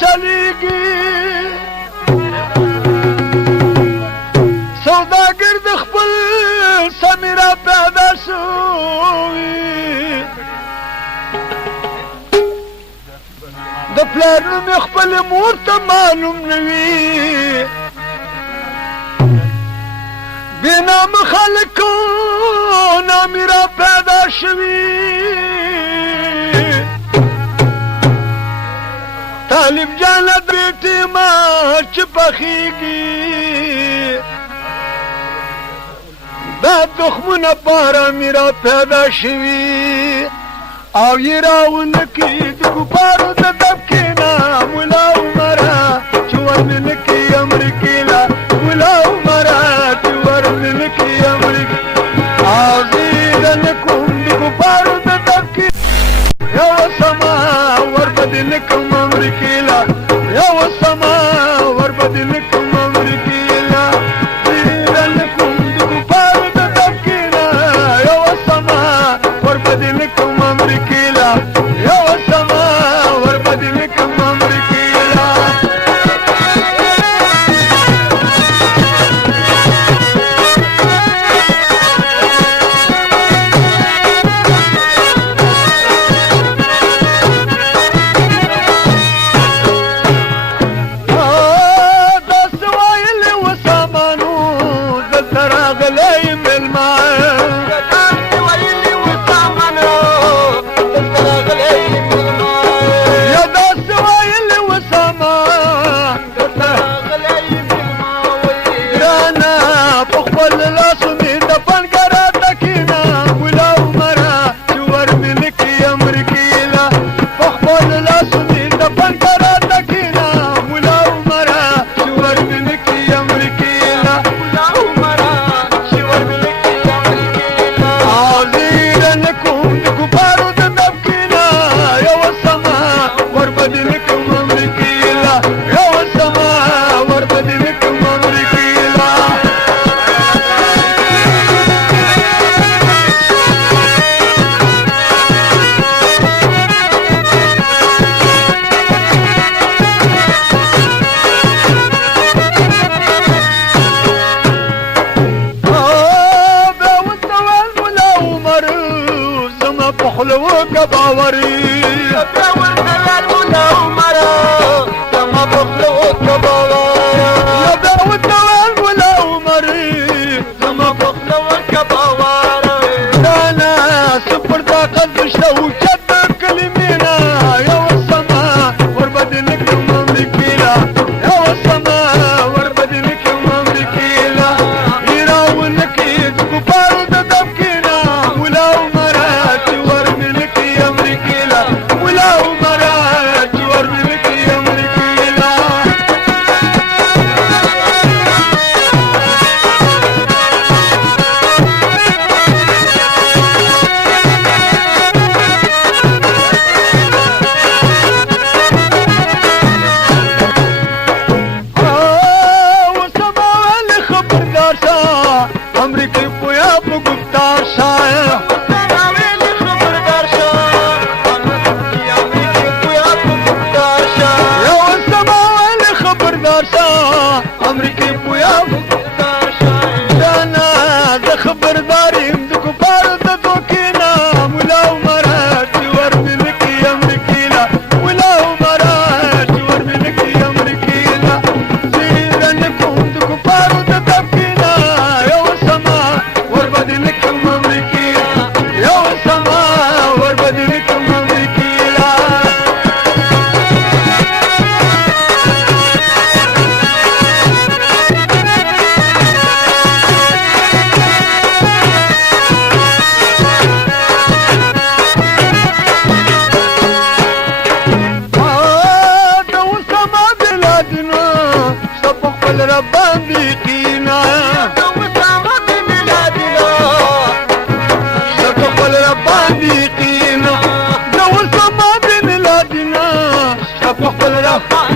چلیږي سوداګر د خپل سمیرا پیدا شوي د پلار نوم خپل مور ته معلوم نه وي بینام خلکو نامیرا پیدا شوي طالب جان بیٹی ما چې پخیږي دا تخمونه پاره میرا پیدا شوي او یې راونکي د کفارو د دبکې نه ملا عمره چې ورننکي امریکې له ملا عمره چې ورننکي امریکې او زیرن کوم د کفارو د دبکې یو سما وربدل کوم امریکې له یو سما وربدل کوم امریکې له زیرن کوم د کفارو د دبکې نه یو سما وربدل کوم امریکې له یو سما وربدل کوم امریکې له Papa,